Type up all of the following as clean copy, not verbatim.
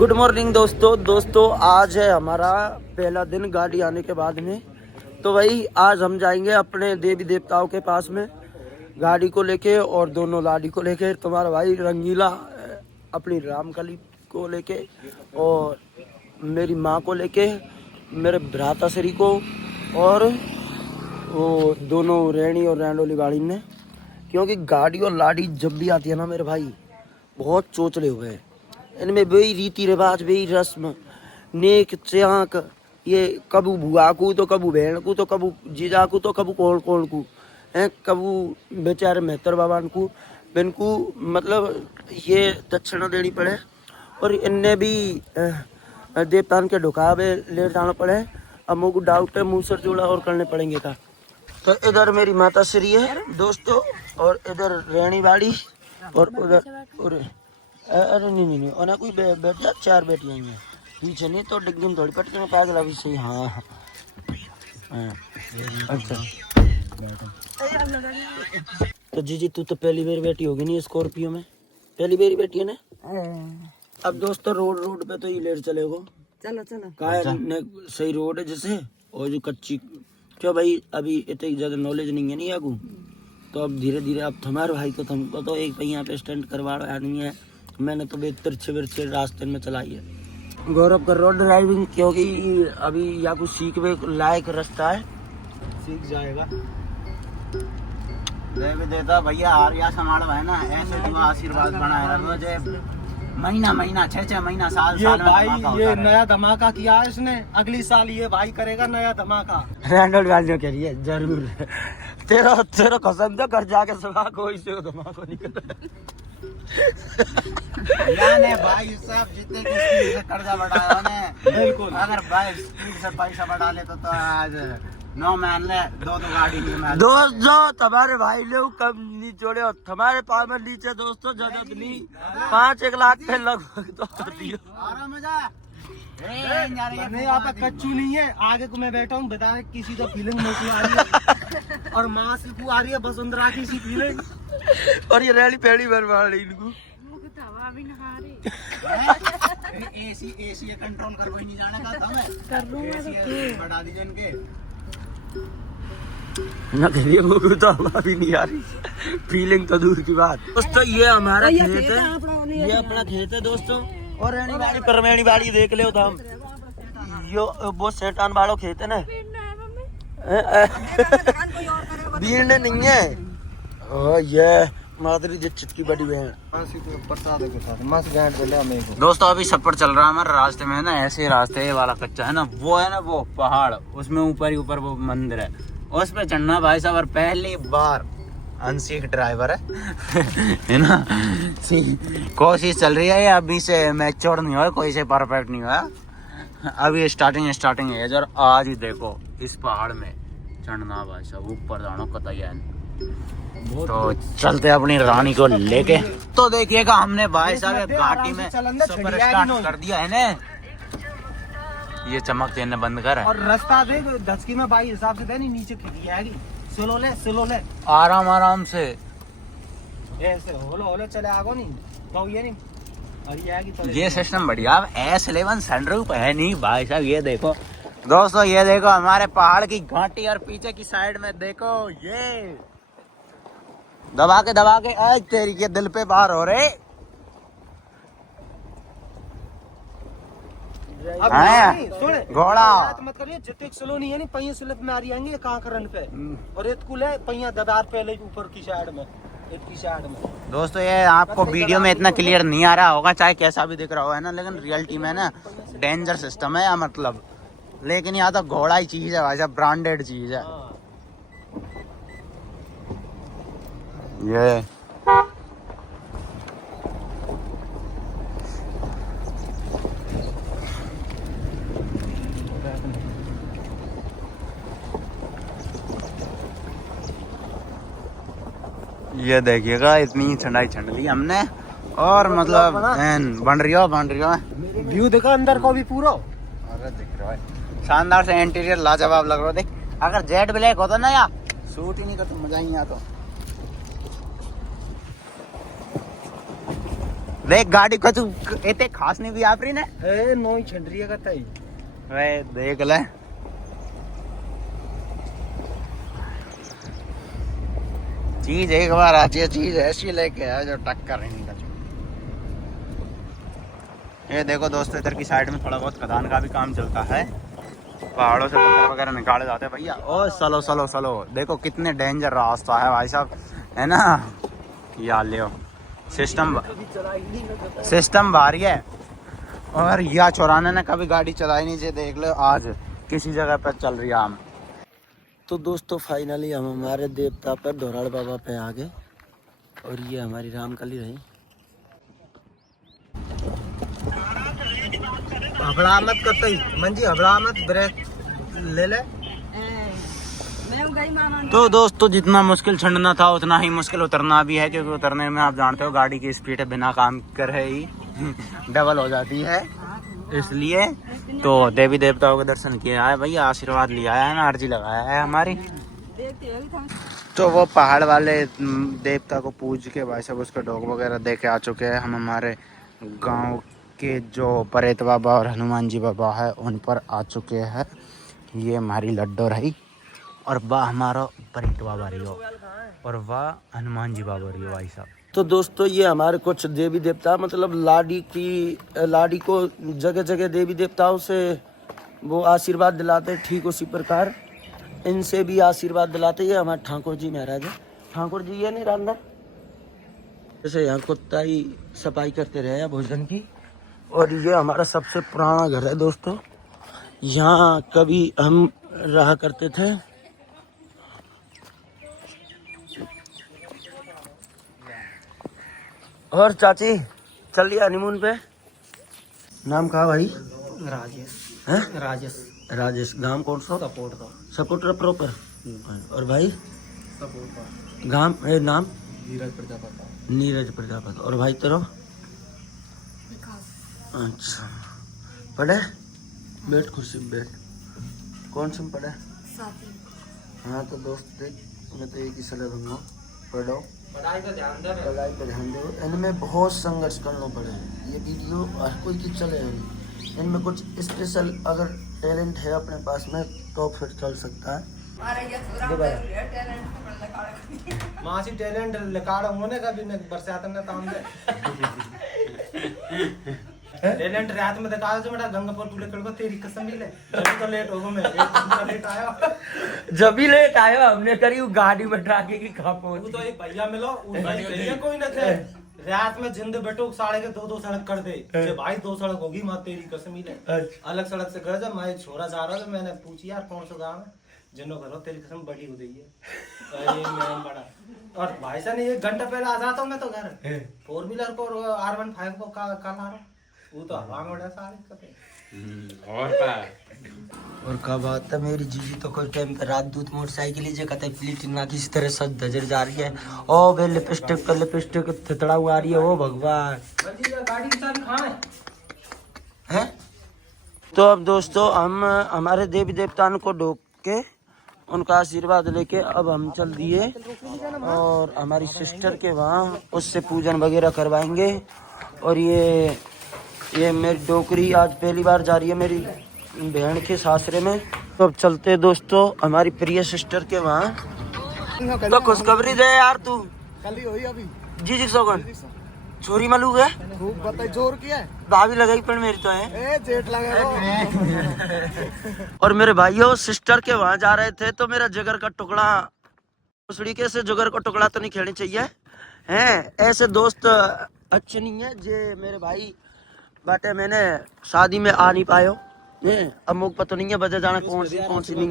Good morning दोस्तों आज है हमारा पहला दिन गाड़ी आने के बाद में। तो वही आज हम जाएंगे अपने देवी देवताओं के पास में गाड़ी को लेके और दोनों लाड़ी को लेके। तुम्हारा भाई रंगीला अपनी रामकली को लेके और मेरी माँ को लेके, मेरे भ्राताश्री को और वो दोनों रेणी और रैंडोली गाड़ी में। क्योंकि गाड़ी और लाड़ी जब भी आती है ना मेरे भाई बहुत चोचले हुए हैं। इनमें वही रीति रिवाज, वही रस्म, नेक चाक, ये कबू बुआ को तो कबू बहन को तो कबू जीजा को तो कबू कौन कौन को है, कबू बेचारे मेहतर बाबान को इनको मतलब ये दक्षिणा देनी पड़े और इनने भी देवतान के ढुकावे ले जाना पड़े। अब मुझको डाउट है मुँह सर जोड़ा और करने पड़ेंगे था। तो इधर मेरी माता श्री है दोस्तों और इधर रेणी बाड़ी और उधर अरे नहीं और ना कोई बेटिया, 4 बेटियाँ हैं पीछे नहीं तो डिग्गी में थोड़ी पटके में पागल अभी सही। हाँ अच्छा तो जीजी तू तो पहली बार बेटी होगी नहीं स्कॉर्पियो में, पहली बार बेटी है ना। अब दोस्तों रोड पे तो ही लेट चलेगो। चलो सही रोड है जैसे और जो कच्ची क्यों भाई अभी इतनी ज्यादा नॉलेज नहीं है नहीं आगू। तो अब धीरे धीरे अब तुम्हारे भाई को तुमको तो एक पहिया पे स्टंट करवा रहा आदमी है। मैंने तो बेहतर छिर रास्ते में चलाई है। गौरव कर रोड ड्राइविंग क्योंकि अभी या कुछ सीखने लायक रास्ता है, सीख जाएगा। देवी देता भैया आर्या संभाल है ना, ऐसे दुआ आशीर्वाद बनाए रोजे महीना 6 महीना साल भाई ये नया धमाका किया है इसने, अगली साल ये भाई करेगा नया धमाका। रैंडल वालियों के लिए जरूर तेरा कसम तो कर जाके सभा कोई से धमाका निकल याने भाई सब जितने की स्पीड से कर्जा बढ़ाया ने बिल्कुल। अगर भाई स्पीड से पैसा बढ़ा ले तो आज 9 मान ले 2 गाड़ी नहीं मान दोस्तों तुम्हारे भाई लोग कम नहीं छोड़े और तुम्हारे पास में नीचे दोस्तों जरूरत नहीं 5-1 लाख पे लगभग तो कर दियो। नहीं आता कच्चू नहीं है, आगे को मैं बैठा हूँ बता किसी तो फीलिंग मेरे को आ रही है और माँ से को आ रही है वसुंधरा की सी फीलिंग और ये रेडी पेड़ी बरवा रही इनको एसी कंट्रोल कर कोई नहीं जाने का था बढ़ा दीजिए इनके ना करिए मुझे तो हवा भी नहीं आ रही, फीलिंग तो दूर की बात। दोस्तों ये हमारा खेत है, ये अपना खेत है दोस्तों और रेणी बाड़ी परमेणी बाड़ी देख ले हम यो वो सेठान वालों खेत है ना बीड़ नहीं है। ओ ये माधुरी दीक्षित की बड़ी बहन दोस्तों अभी सफर चल रहा है हमारे रास्ते में ना, ऐसे रास्ते ये वाला कच्चा है ना, वो है ना वो पहाड़, उसमें ऊपर ही ऊपर वो मंदिर है, उस पे चढ़ना भाई साहब। और पहली बार अनसीख ड्राइवर है ना कोशिश चल रही है, अभी से मैच्योर नहीं हुआ, कोई से परफेक्ट नहीं हुआ, अभी स्टार्टिंग है। और आज ही देखो इस पहाड़ में चढ़ना भाई साहब, ऊपर जाना कतई है। तो चलते अपनी रानी को लेके। तो देखिएगा हमने भाई साहब घाटी में सफर स्टार्ट कर दिया है ना, ये चमक तेने बंद कर और रास्ता देख धसकी में भाई हिसाब से नहीं नीचे खिंची आएगी। स्लो ले आराम से ऐसे होलो चले आगो नहीं तो ये नहीं और ये आएगी तो ये सिस्टम बढ़िया। S11 सनरूफ है नहीं भाई साहब, ये देखो दोस्तों, ये देखो हमारे पहाड़ की घाटी और पीछे की साइड में देखो ये दबा के आज तेरी के दिल पे बार हो रहे घोड़ा मत करिए जितने स्लो नहीं है नहीं पहिया स्लिप में आ रही आएंगे कहाँ करन पे और इतकुल है पहिया दबार पहले ऊपर की साइड में दोस्तों ये आपको वीडियो में इतना क्लियर नहीं आ रहा होगा, चाहे कैसा भी दिख रहा होगा ना, लेकिन रियलिटी में ना डेंजर सिस्टम है मतलब। लेकिन यहाँ तो घोड़ा ही चीज है भाई साहब, ब्रांडेड चीज है ये। ये देखिएगा इतनी ठंडाई ठंड ली हमने और मतलब बन रही हो व्यू देखा अंदर को भी पूरा। अरे दिख रहा है शानदार से इंटीरियर लाजवाब लग रहा है। देख अगर जेट ब्लैक होता ना यार शूट ही नहीं करता, मजा ही आता। देख गाड़ी को तू इतने खास नहीं भी आप रही ने ए नो ही छंड रही है कहता ही वे देख ले चीज एक बार आती है चीज ऐसी लेके आया जो टक्कर नहीं निकल। ये देखो दोस्तों इधर की साइड में थोड़ा बहुत खदान का भी काम चलता है, पहाड़ों से पत्थर वगैरह निकाले जाते हैं भैया। ओ चलो चलो चलो देखो कितने डेंजर रास्ता है भाई साहब, है ना। या लियो सिस्टम भारी है और या चौराने ने कभी गाड़ी चलाई नहीं चाहिए। देख लो आज किसी जगह पर चल रही है हम। तो दोस्तों फाइनली हम हमारे देवता पर धोराड़ बाबा पे आ गए और ये हमारी रामकली रही। हबड़ा मत करते मंजी, हबड़ा मत, ब्रेक ले ले। तो दोस्तों जितना मुश्किल चढ़ना था उतना ही मुश्किल उतरना भी है, क्योंकि उतरने में आप जानते हो गाड़ी की स्पीड बिना काम करे ही डबल हो जाती है। इसलिए तो देवी देवताओं के दर्शन किया है भैया, आशीर्वाद लिया है ना, अर्जी लगाया है हमारी। तो वो पहाड़ वाले देवता को पूज के भाई साहब उसका डॉग वगैरह दे के आ चुके हैं हम। हमारे गांव के जो परेत बाबा और हनुमान जी बाबा है उन पर आ चुके हैं। ये हमारी लड्डो रही और वाह हमारा परेत बाबा रही हो और वाह हनुमान जी बाबा रही हो भाई साहब। तो दोस्तों ये हमारे कुछ देवी देवता मतलब लाडी को जगह जगह देवी देवताओं से वो आशीर्वाद दिलाते, ठीक उसी प्रकार इनसे भी आशीर्वाद दिलाते। ये हमारे ठाकुर जी महाराज है, ठाकुर जी ये नहीं रांधा जैसे यहाँ कुत्ता ही सफाई करते रहे भोजन की। और ये हमारा सबसे पुराना घर है दोस्तों, यहाँ कभी हम रहा करते थे। और चाची चल लिया हनीमून पे। नाम कहा भाई? राजेश है राजेश राजेश। गांव कौन सा? सपोर्ट का सपोर्टर प्रॉपर। और भाई सपोर्ट का गांव नाम? नीरज प्रजापति। नीरज प्रजापति। और भाई तेरा? अच्छा पढ़े? बैठ खुशी बैठ। कौन सी में पढ़े? हाँ तो दोस्त देख मैं तो एक ही सलाह दूंगा, पढ़ो, पढ़ाई पे ध्यान दे, पढ़ाई पर ध्यान दो। इनमें बहुत संघर्ष करना पड़े। ये वीडियो हर कोई की चले, इनमें कुछ स्पेशल अगर टैलेंट है अपने पास में तो फिर चल सकता है। मासी टैलेंट लिकाड़ होने का भी बरसात में काम दे टैलेंट रात में दिखा दे बेटा। गंगापुर तू लेकर को तेरी कसम भी ले, जब तो लेट होगा मैं लेट आया जब भी लेट आया हमने करी गाड़ी में ट्राके की खा पहुंच। वो तो एक भैया मिलो भैया कोई न थे रात में जिंद बैठो साढ़े के दो सड़क कर दे भाई, 2 सड़क होगी माँ तेरी कसम ही ले। अलग सड़क से कर जब मैं छोरा जा रहा था मैंने पूछी यार कौन सा गाँव है, जिनो करो तेरी कसम बड़ी हो गई है ये मैं बड़ा। और भाई साहब एक घंटा पहले आ जाता हूँ मैं तो घर 4 व्हीलर को और R15 को कल आ रहा वो तो हवा में उड़ा सारे और क्या बात है मेरी जीजी तो कोई टाइम पे रात दूध मोटरसाइकिल ही कहते प्लीट ना किसी तरह सज धजर जा रही है। ओ बे लिपस्टिक पे लिपस्टिक थितड़ा हुआ आ रही है। ओ भगवान गाड़ी की चाबी कहाँ है? तो अब दोस्तों हम हमारे देवी देवताओं को ढोक के उनका आशीर्वाद लेके अब हम चल दिए और हमारी सिस्टर के वहाँ उससे पूजन वगैरह करवाएंगे। और ये मेरी डोकरी आज पहली बार जा रही है मेरी बहन के सासरे में। तो अब चलते दोस्तों हमारी प्रिय सिस्टर के वहाँ। तो खुशखबरी दे यार तू। कल ही हुई अभी जी सौगन चोरी मालूम है खूब बताई जोर किया है भाभी लगाई पर मेरी तो है जेट लगा और मेरे भाइयों सिस्टर के वहाँ जा रहे थे तो मेरा जिगर का टुकड़ा उसड़ी के से जिगर का टुकड़ा तो नहीं खेलनी चाहिए हैं। ऐसे दोस्त अच्छे नहीं है जे मेरे भाई बाटे। मैंने शादी में आ नहीं पायो अब मुझे पता नहीं है वजह जाना कौन सी नहीं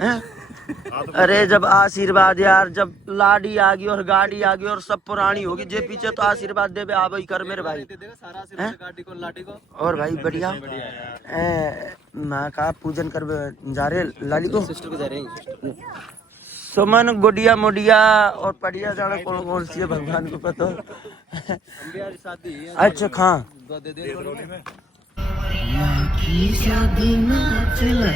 है। अरे जब आशीर्वाद यार जब लाडी आ गई और गाड़ी आ गई और सब पुरानी होगी जे पीछे तो आशीर्वाद दे आ भाई कर मेरे भाई और भाई बढ़िया माँ का पूजन कर जा रहे लाली को सिस्टर को जा रहे सुमन गुडिया मुडिया और पढ़िया जाना कौन सी है भगवान को पता। अच्छा हाँ शादी नाच ले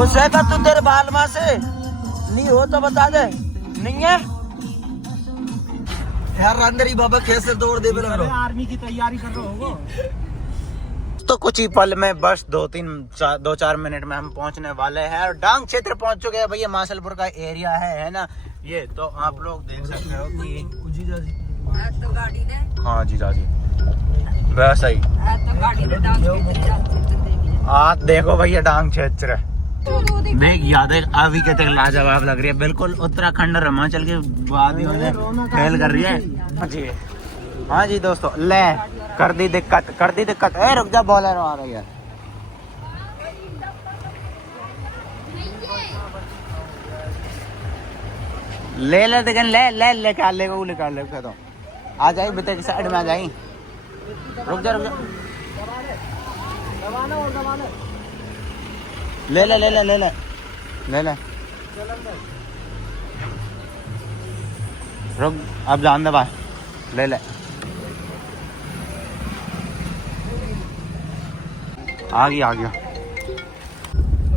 खुश है का तू तेरे बाल माँ से? नहीं हो तो बता दे। नहीं है यार अंदर ही बाबा कैसे दौड़ दे लग रहा आर्मी की तैयारी कर रहे हो। तो कुछ ही पल में बस 2-4 मिनट में हम पहुंचने वाले हैं और डांग क्षेत्र पहुंच चुके हैं भैया। मासलपुर का एरिया है ना ये। तो आप लोग देख सकते हो कि तो गाड़ी ने हाँ जीजा जी वैसा ही तो गाड़ी ने डांस आप देखो भैया डांग क्षेत्र देख याद है अभी के तक लाजवाब लग रही है। बिल्कुल उत्तराखंड और हिमाचल के वादियों में खेल कर रही है जी। हाँ जी दोस्तों ले कर दी दिक्कत ए रुक जा बॉलर आ रही है। ले देख ले लेकर ले वो लेकर ले तो आ जाए बेटे की साइड में आ जाए। रुक जा ले रुक अब जान दे भाई ले आ गया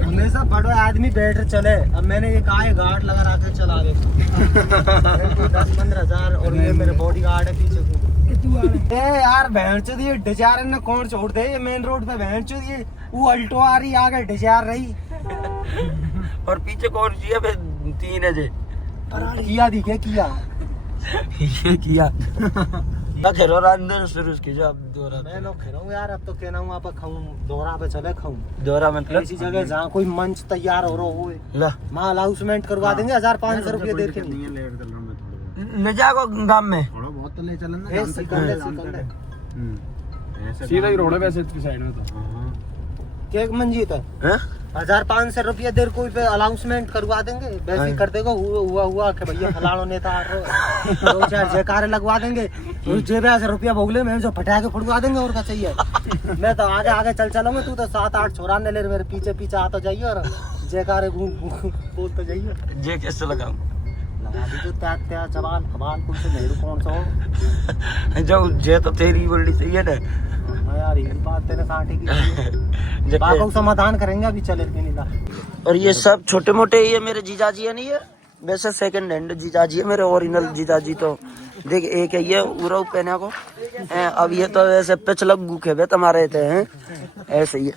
हमेशा बड़े आदमी बैठ चले। अब मैंने ये कहा है गार्ड लगा रहा था चला दे 10-15 हजार और ये मेरे बॉडी गार्ड है पीछे। ए यार बहन चो दिए डिजायर ने कौन छोड़ दे ये मेन रोड पे बहन चो दिए वो अल्टो आ रही आगे डिजायर रही और पीछे कौन सी है? 3 है जे किया दिखे किया ये किया खेरो अंदर शुरू की जो अब दोरा मैं लोग खेलूं यार। अब तो कहना हूँ आप खाऊं दोहरा पे चले खाऊं दोरा मतलब ऐसी जगह जहाँ कोई मंच तैयार हो रहा हो ला वहाँ अनाउंसमेंट करवा देंगे 1500 रुपये देर के ले जाओ गांव में थोड़ा बहुत तो ले चलना सीधा ही रोड है वैसे इसकी साइड में तो केक मंजीत है हैं? 1500 रुपये देर कोई पे अनाउंसमेंट करवा देंगे वैसे ही कर देगा हुआ कि भैया फलानो नेता आ रहे 2-4 जयकारे लगवा देंगे जेब से रुपया भोगले में जो फटा के फुड़वा देंगे और क्या चाहिए। मैं तो आगे चल चलूंगा तू तो 7-8 छोरा ने ले मेरे पीछे आता जाइए और जयकारे बोलते जाइए। जे कैसे लगाऊं लगा दीजिए त्या जवान कमाल कुछ नेहरू कौन सा हो जो जे तो तेरी बोलनी चाहिए ना यार ये बात तेरे कांटे की बातों समाधान करेंगे अभी चले भी नहीं ला। और ये सब छोटे मोटे ये मेरे जीजाजी है नहीं है वैसे सेकंड हैंड जीजाजी है मेरे ओरिजिनल जीजाजी तो देख एक है ये उरा पहना को अब ये तो ऐसे पिछला गुखे वे तुम्हारे थे हैं ऐसे ही है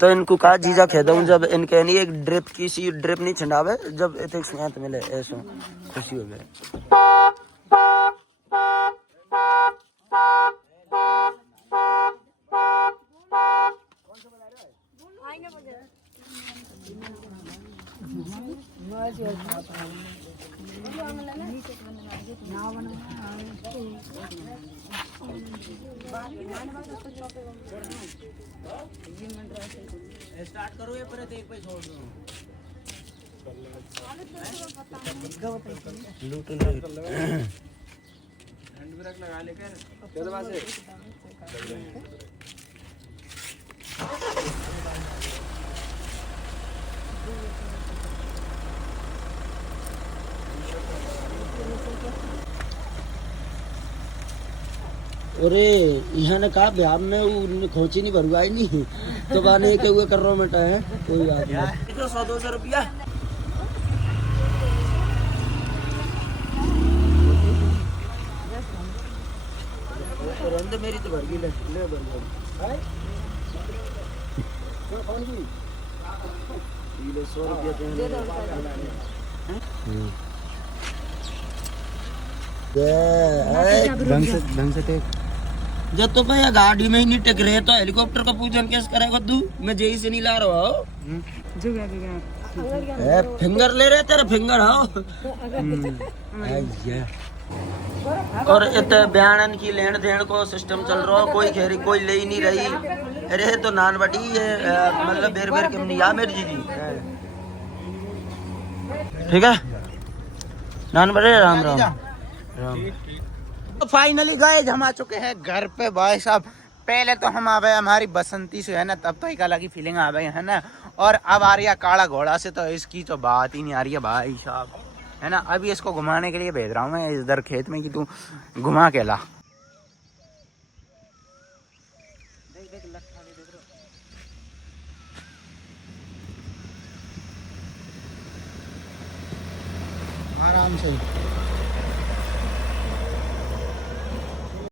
तो इनको कहा जीजा कह दूं जब इनके नहीं एक ड्रिप की सी ड्रिप नहीं छिंडावे जब इतने स्नेह मिले ऐसा खुशी हो गई। स्टार्ट करो ये पर एक पे छोड़ दो हैंड ब्रेक लगा लेकर अरे यहाँ ने कहा ब्याह में खोची नहीं भरवाई नहीं तो बाने के हुए कर रहा बेटा है कोई बात नहीं तो 100-200 रुपया रंद मेरी तो भर गई ले भर गई 100 रुपया ढंग से टेक जब तो भैया गाड़ी में ही नहीं टिक रहे तो हेलीकॉप्टर का पूजन कैसे करेगा तू? मैं जेई से नहीं ला रहा हो फिंगर ले रहे तेरा फिंगर हो और इतने बयान की लेन देन को सिस्टम चल रहा कोई खेरी कोई ले ही नहीं रही। अरे तो नान बटी ये मतलब बेर बेर क्यों नहीं आ मेरी जी ठीक है नान बड़े राम राम राम। तो फाइनली गाइस हम आ चुके हैं घर पे भाई साहब। पहले तो हम आ गए हमारी बसंती से है ना तब तो एक अलग ही फीलिंग आ गई है ना। और अब आ रही है काला घोड़ा से तो इसकी तो बात ही नहीं आ रही है भाई साहब है ना। अभी इसको घुमाने के लिए भेज रहा हूँ मैं इधर खेत में कि तू घुमा के ला। आराम से।